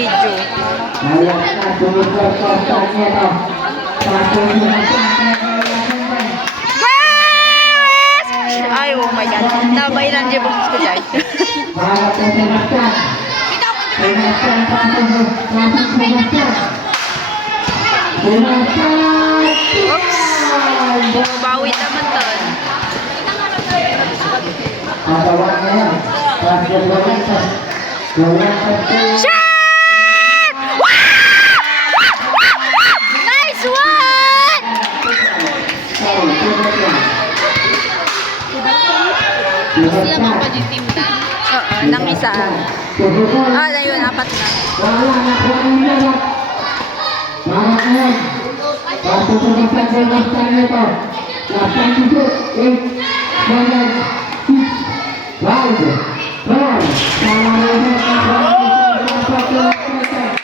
video. Ay, oh my God. Nabay lang dyan boses ko dyan. Oops. Bawit naman to. Shot! Nice one! Sila mga pa yung team na. Oo, nang isa. Na yun, apat na.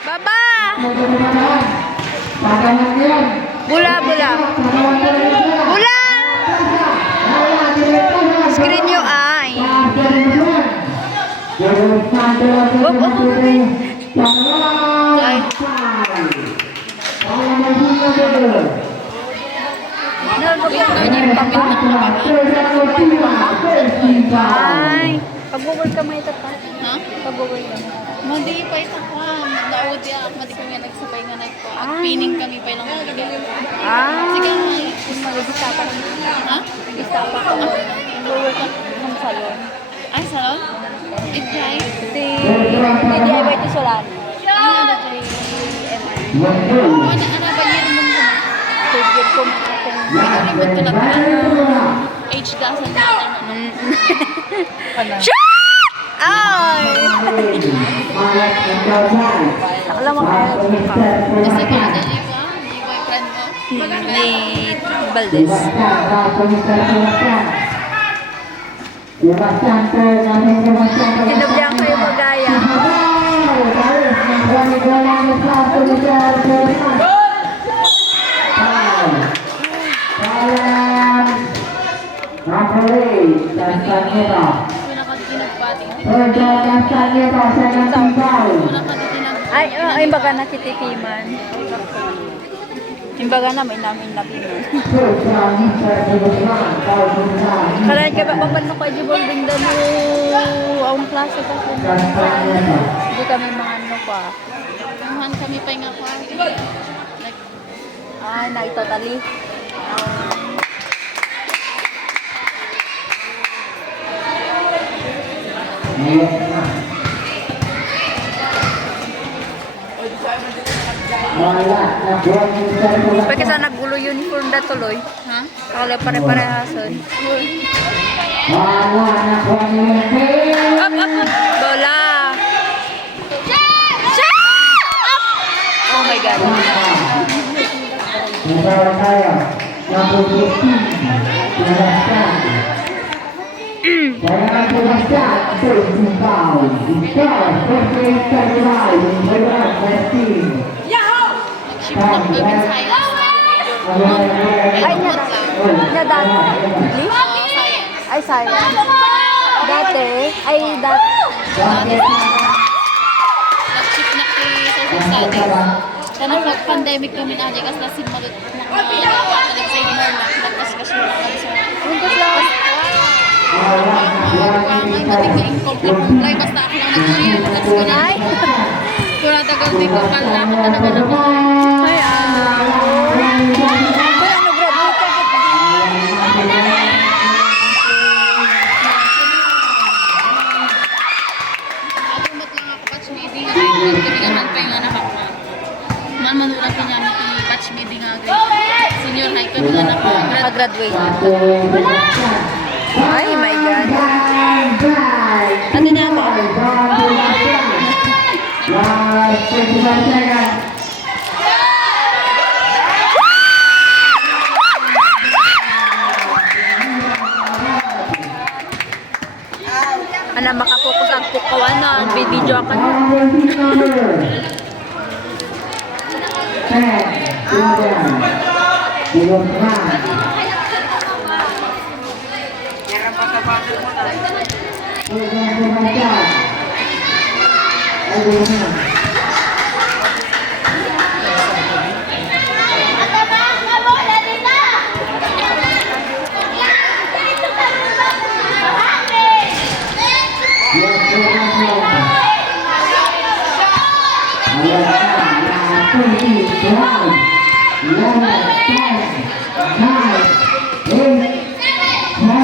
Baba! Bula, bula. Bula! Screen nyo ay. Ay. Ay. Pag-google ka may tata. Ha? Pag-google ka. Mandi pa ito ko. Naudi ako. Madi kami nagsabay nga nagpo. At pining kami pa lang nagigay. Sige nga. Mag-isa pa. Ha? Isa pa ka. Google ka ng salon. Ay, salon? Itjay? DIY ito Solano. Ano na dyan? Ano ba yun mo mo? Figure ko mga itong Limit ko lang ka. Age gasan na Shot! Ay! Alam mo kaya Kasi kung ano yung boyfriend mo. ni Valdez. Sinabdiyan kayo magaya. Wala ka dinagpating. Wala ka dinagpating. Ay, imbaga na kititiman. Imbaga na may namin napiman. Karan ka ba paano ka di bonding dano ang klase kasi hindi kami mga ano pa. Tuhan kami pa nga pa. Ay, na totally. Pagka sa naggulo uniform na tuloy. Ha? Kala pare-parehason. Up, up, up. Bola. Shot! Up! Oh my God. Ship na even science. Ay, nadali. Science. Ay, sayang. Dati, ay, dati. Nag-ship na kay social studies. Kanang pandemic kami na aja kasi nasin malut na nag-seminar na nagkas-kas na Mintos lang. may mating na incomplete mo try basta ako lang nag-share kasi ko na Ay. kung natagal di ko kala ako talaga naman Ay, Pero ano, graduate ka kita. Atumat lang ako batch meeting kami naman pa yung anak ako man ulang kanya batch meeting nga senior high kami nga na Pag-graduate. Ay, my God. Ano natin? Ana, makapokus ang pukawanan. Video ka na.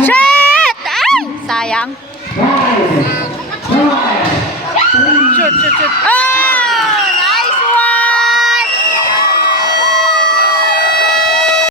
Shit! Ay! Sayang. Shoot, shoot, shoot.